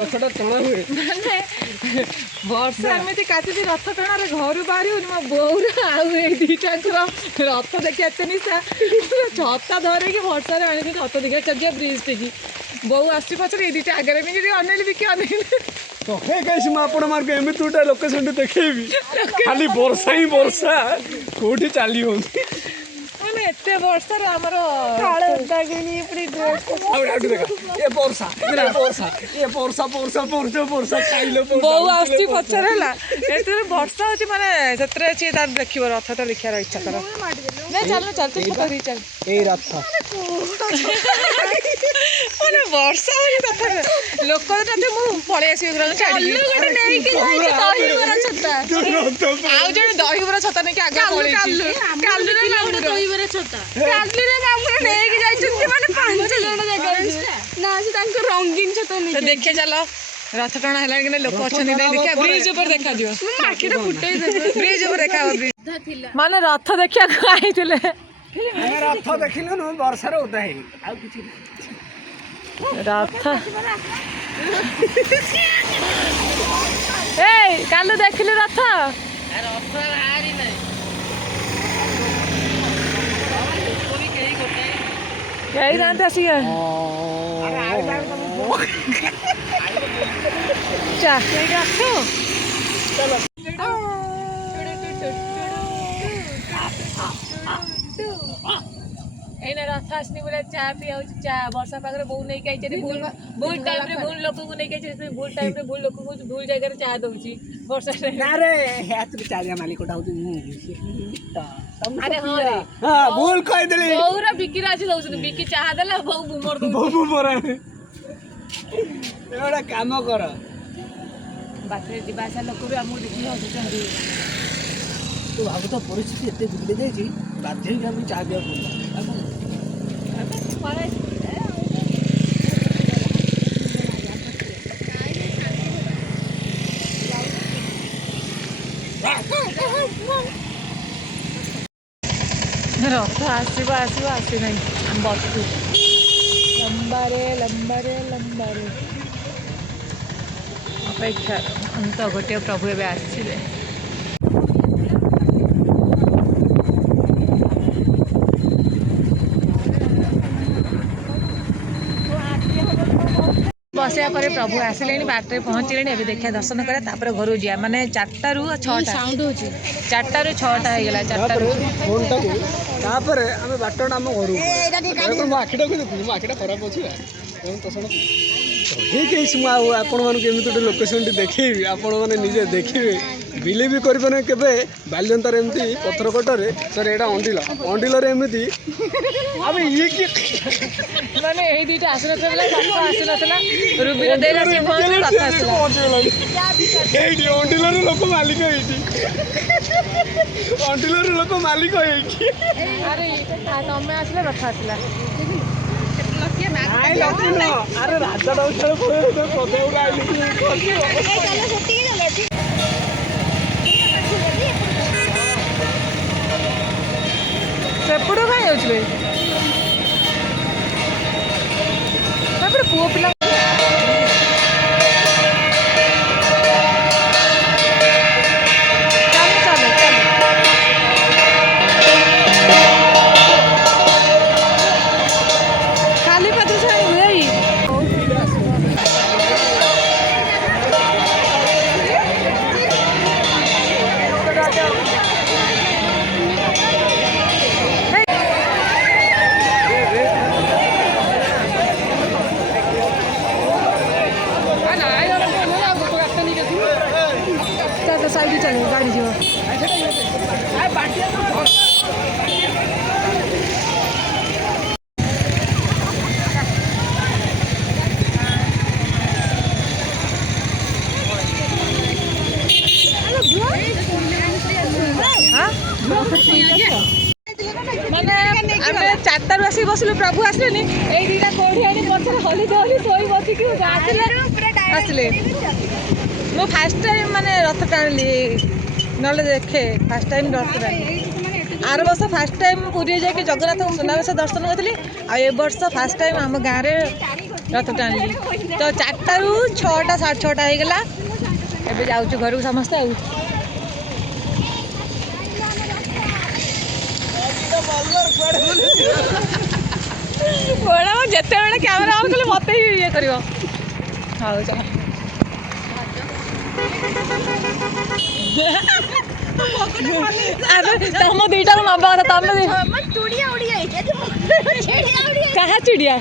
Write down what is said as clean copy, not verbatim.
रथटा टणा हुए माने वर्षा एमती काटुची रथ टणार घर बाहरी मो बोर आईटा रथ देखिए एत निशा छता धरिकी वर्षा आनी रथ देखिए चलिए ब्रिज टेकी बो आस पचर ये दुटा आगे भी अनेल बिकी अनेल कहीं आपण मार्ग एमती गोटे लोकेशन देखेबी खाली वर्षा ही वर्षा कौटी चली हो माने एते वर्षा आमर बो आसची पचर है वर्षा अच्छी माने देखिए रथ तो देखा इच्छा कर चल चल चल चल रथ माने वर्षा हो लोक पलि आस जन दहीबरा छता नहीं आगे रंगीन छता देखे चल रथ टणा है लोक अच्छा देखा ब्रिज ऊपर देखा ब्रिज ऊपर देखा माने रथ देखा आई रथ देखिलु वर्षा ओदा रथ ए कालू देखिलु रथ कहीं जाते आसिक एने रथ आसनी बोले चा पी चा वर्षा पाखे बोल नहीं कही भूल टाइम रे भूल लोक को नहीं कही भूल टाइम रे भूल लोक को भूल जगह चा दउची वर्षा रे ना रे हाथ रे चारिया मालिक उठाउ अरे हां रे हां भूल कह देली बहुरा बिकी राजी दउछ बिकी चाह देला बहु बुमर दउ बहु बुमर एड़ा काम कर बाटे दिबासा लोक भी हमु देखि हसुचंदी तू भाव तो परिस्थिति एते बिगड़े जाई छी बाध्य ही हम चाह दिया बोल रथ आसब आसब आसी ना बसु लंबारे लंबारे लंबारे अपेक्षा अंत गोटे प्रभु एवं आसवे बसया पर प्रभु आसिले बाटे पहुँचले ए देखा दर्शन कर घर जा माने 4टा रू 6टा साउंड हो 4टा रू 6टा हो गला 4टा रू फोन टाको तापर आमे बाटोड आम घर मो आखिटा को देखु मो आखिटा खराब अछि ठीक है आपण मान गोटे लोकेशन देखी आपण मैंने निजे देखिए बिलीव करें के बाल्यंतार एमती पथरकटर सर यहाँ अंडिल अंडिल एमती ये माने ए दुटा आसना आसना रुबीर देला से अंडिल लोक मालिक अंडिल लोक मालिक अरे तमें आसला रथ आसला अरे राजा सेपट कहीं पुओ पिला साइड चलो गाड़ी जीव माने 4टारू आसी बसलु प्रभु आसले ये दुटा कौड़ी आनी पचर हली हली शोई बसिक आसले मो फास्ट टाइम माने रथ टाणी ना देखे फास्ट टाइम रथ टाणी आर वर्ष फास्ट टाइम पूरी जाकि जगन्नाथ सुनावेश दर्शन करी आ वर्ष फास्ट टाइम आम गाँव रथ टाणी तो 4टाରୁ 6ଟା 6:30 ହେଇଗଲା ଏବେ ଯାଉଛୁ ଘରକୁ ସମସ୍ତେ ଆଉ ବଡ଼ ଯେତେବେଳେ କ୍ୟାମେରା ଅନ୍ କଲେ ମୋତେ ହିଁ ଇଏ କରିବ ହଉ ଚାଲ ତମ ଦିଟାକୁ ନବା କଥା ତମେ କାହା ଚିଡ଼ିଆ